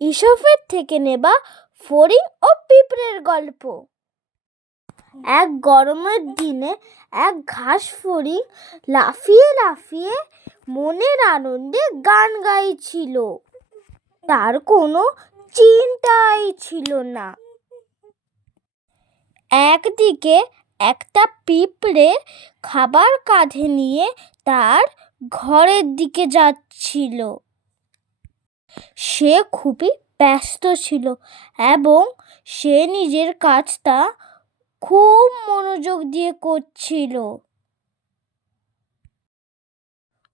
ইসফের থেকে নেবা ফড়িং ও পিঁপড়ের গল্প। এক গরমের দিনে এক ঘাস ফড়িং লাফিয়ে লাফিয়ে মনের আনন্দে গান গাইছিল। তার কোনো চিন্তাই ছিল না। একদিকে একটা পিঁপড়ে খাবার কাঁধে নিয়ে তার ঘরের দিকে যাচ্ছিল। সে খুবই ব্যস্ত ছিল এবং সে নিজের কাজটা খুব মনোযোগ দিয়ে করছিল।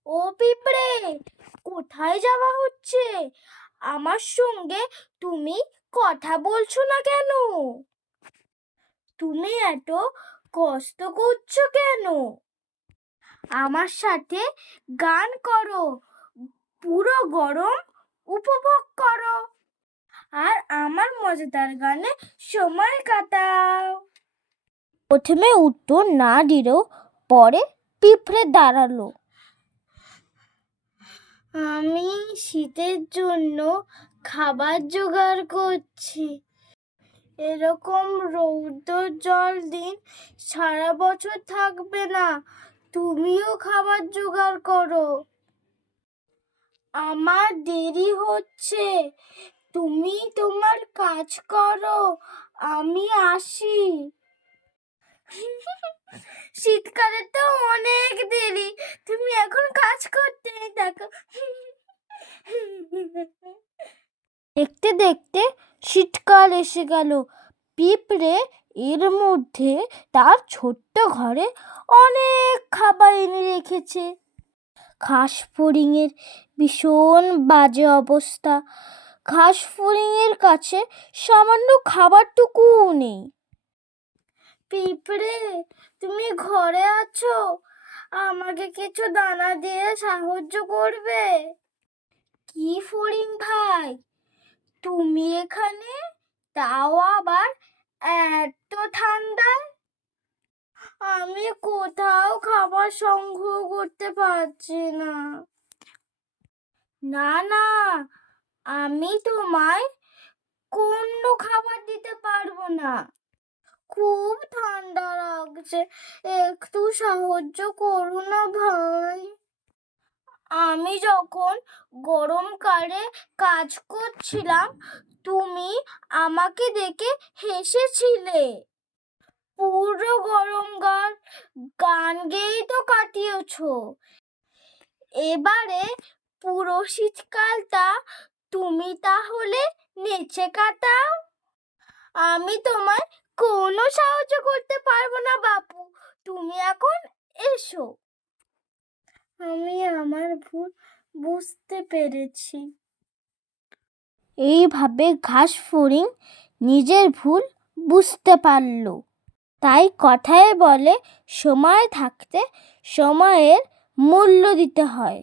ও পিঁপড়ে, কোথায় যাওয়া হচ্ছে? আমার সঙ্গে তুমি কথা বলছো না কেন? তুমি এত কষ্ট করছ কেন? আমার সাথে গান করো, পুরো গরম উপভোগ করো। আর আমার মজাদার গানে সময় কাটাও। প্রথমে উত্তর না দিলেও পরে পিঁপড়ে দাঁড়াল। আমি শীতের জন্য খাবার জোগাড় করছি। এরকম রৌদ্র জল দিন সারা বছর থাকবে না। তুমিও খাবার জোগাড় করো। আমার দেরি হচ্ছে। তুমি তোমার কাজ করো, আমি আসি। শীতকালে তো অনেক দেরি, তুমি এখন কাজ করতেই থাকো। দেখতে দেখতে শীতকাল এসে গেল। পিঁপড়ে এর মধ্যে তার ছোট্ট ঘরে অনেক খাবার এনে রেখেছে। ঘাস ফড়িংয়ের ভীষণ বাজে অবস্থা। ঘাস ফড়িংয়ের কাছে সামান্য খাবারটুকুও নেই। পিঁপড়ে, তুমি ঘরে আছো? আমাকে কিছু দানা দিয়ে সাহায্য করবে? কি ফড়িং ভাই? তুমি এখানে? তাও আবার এত ঠান্ডায় আমি কোথাও খাবার সংগ্রহ করতে পারছি না। না না, আমি তোমায় কোনো খাবার দিতে পারব না। খুব ঠান্ডা লাগছে, একটু সাহায্য করো না ভাই। আমি যখন গরমকালে কাজ করছিলাম, তুমি আমাকে দেখে হেসেছিলে। পুরো গরমকাল গান গেয়েই তো কাটিয়েছ। এবারে পুরো শীতকালটা তুমি তাহলে নেচে কাটাও। আমি তোমায় কোনো সাহায্য করতে পারব না বাপু, তুমি এখন এসো। আমি আমার ভুল বুঝতে পেরেছি। এইভাবে ঘাস ফড়িং নিজের ভুল বুঝতে পারল। তাই কথায় বলে সময় থাকতে সময়ের মূল্য দিতে হয়।